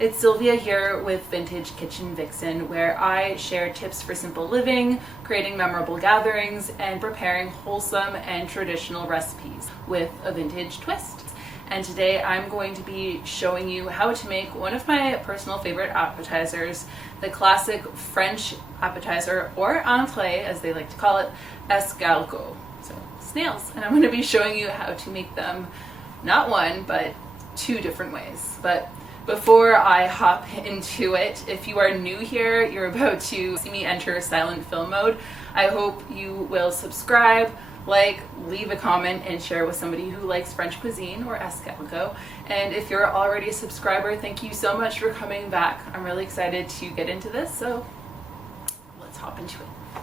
It's Sylvia here with Vintage Kitchen Vixen, where I share tips for simple living, creating memorable gatherings, and preparing wholesome and traditional recipes with a vintage twist. And today I'm going to be showing you how to make one of my personal favorite appetizers, the classic French appetizer, or entree as they like to call it, escargot, so snails. And I'm going to be showing you how to make them not one, but two different ways. But before I hop into it, if you are new here, you're about to see me enter silent film mode. I hope you will subscribe, like, leave a comment, and share with somebody who likes French cuisine or escargot. And if you're already a subscriber, thank you so much for coming back. I'm really excited to get into this, so let's hop into it.